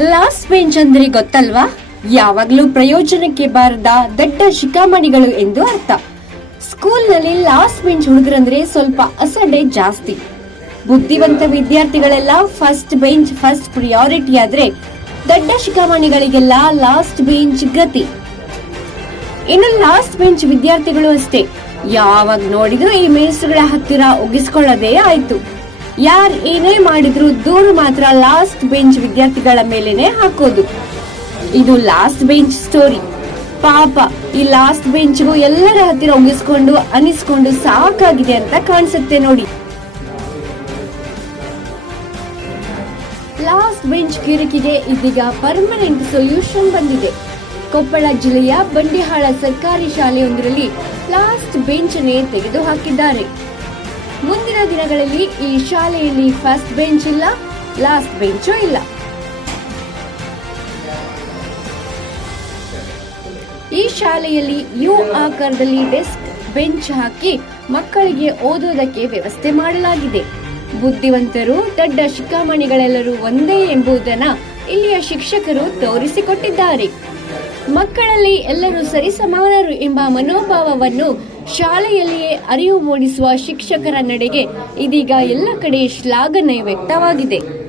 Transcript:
Last bench ಅಂದ್ರೆ ಗೊತ್ತಲ್ವಾ? ಯಾವಾಗ್ಲೂ ಪ್ರಯೋಜನಕ್ಕೆ ಬಾರದ ದಡ್ಡ ಶಿಖಾಮಣಿಗಳು ಎಂದು ಅರ್ಥ. ಸ್ಕೂಲ್ನಲ್ಲಿ ಲಾಸ್ಟ್ ಬೆಂಚ್ ಹುಡುಗರಂದ್ರೆ ಸ್ವಲ್ಪ ಅಸಡ್ಡೆ ಜಾಸ್ತಿ. ಬುದ್ಧಿವಂತ ವಿದ್ಯಾರ್ಥಿಗಳೆಲ್ಲ ಫಸ್ಟ್ ಬೆಂಚ್ ಫಸ್ಟ್ ಪ್ರಿಯಾರಿಟಿ ಆದ್ರೆ ದಡ್ಡ ಶಿಖಾಮಣಿಗಳಿಗೆಲ್ಲ ಲಾಸ್ಟ್ ಬೆಂಚ್ ಗತಿ. ಇನ್ನು ಲಾಸ್ಟ್ ಬೆಂಚ್ ವಿದ್ಯಾರ್ಥಿಗಳು ಅಷ್ಟೇ. ಯಾವಾಗ ನೋಡಿದ್ರು ಈ ಮೇಸ್ಟ್ರುಗಳ ಹತ್ತಿರ ಒಗ್ಗಿಸ್ಕೊಳ್ಳೋದೇ ಆಯ್ತು. ಯಾರ್ ಏನೇ ಮಾಡಿದ್ರು ದೂರು ಮಾತ್ರ ಲಾಸ್ಟ್ ಬೆಂಚ್ ವಿದ್ಯಾರ್ಥಿಗಳ ಮೇಲೇನೆ ಹಾಕೋದು. ಇದು ಲಾಸ್ಟ್ ಬೆಂಚ್ ಸ್ಟೋರಿ ಪಾಪ, ಈ ಲಾಸ್ಟ್ ಬೆಂಚ್ಗೂ ಎಲ್ಲರ ಹತ್ತಿರ ಒಗ್ಗಿಸ್ಕೊಂಡು ಅನಿಸ್ಕೊಂಡು ಸಾಕಾಗಿದೆ ಅಂತ ಕಾಣಿಸುತ್ತೆ ನೋಡಿ. ಲಾಸ್ಟ್ ಬೆಂಚ್ ಕಿರಿಕಿಗೆ ಇದೀಗ ಪರ್ಮನೆಂಟ್ ಸೊಲ್ಯೂಷನ್ ಬಂದಿದೆ. ಕೊಪ್ಪಳ ಜಿಲ್ಲೆಯ ಬಂಡಿಹಾಳ ಸರ್ಕಾರಿ ಶಾಲೆಯೊಂದರಲ್ಲಿ ಲಾಸ್ಟ್ ಬೆಂಚ್ ನೇ ತೆಗೆದು ಹಾಕಿದ್ದಾರೆ ಮುಂದಿನ ದಿನಗಳಲ್ಲಿ ಈ ಶಾಲೆಯಲ್ಲಿ ಫಸ್ಟ್ ಬೆಂಚ್ ಇಲ್ಲ ಲಾಸ್ಟ್ ಬೆಂಚು ಇಲ್ಲ. ಈ ಶಾಲೆಯಲ್ಲಿ ಯು ಆಕಾರದಲ್ಲಿ ಡೆಸ್ಕ್ ಬೆಂಚ್ ಹಾಕಿ ಮಕ್ಕಳಿಗೆ ಓದೋದಕ್ಕೆ ವ್ಯವಸ್ಥೆ ಮಾಡಲಾಗಿದೆ. ಬುದ್ಧಿವಂತರು, ದೊಡ್ಡ ಶಿಖಾಮಣಿಗಳೆಲ್ಲರೂ ಒಂದೇ ಎಂಬುದನ್ನು ಇಲ್ಲಿಯ ಶಿಕ್ಷಕರು ತೋರಿಸಿಕೊಟ್ಟಿದ್ದಾರೆ. ಮಕ್ಕಳಲ್ಲಿ ಎಲ್ಲರೂ ಸರಿಸಮಾನರು ಎಂಬ ಮನೋಭಾವವನ್ನು ಶಾಲೆಯಲ್ಲಿಯೇ ಅರಿವು ಮೂಡಿಸುವ ಶಿಕ್ಷಕರ ನಡೆಗೆ ಇದೀಗ ಎಲ್ಲ ಕಡೆ ಶ್ಲಾಘನೆ ವ್ಯಕ್ತವಾಗಿದೆ.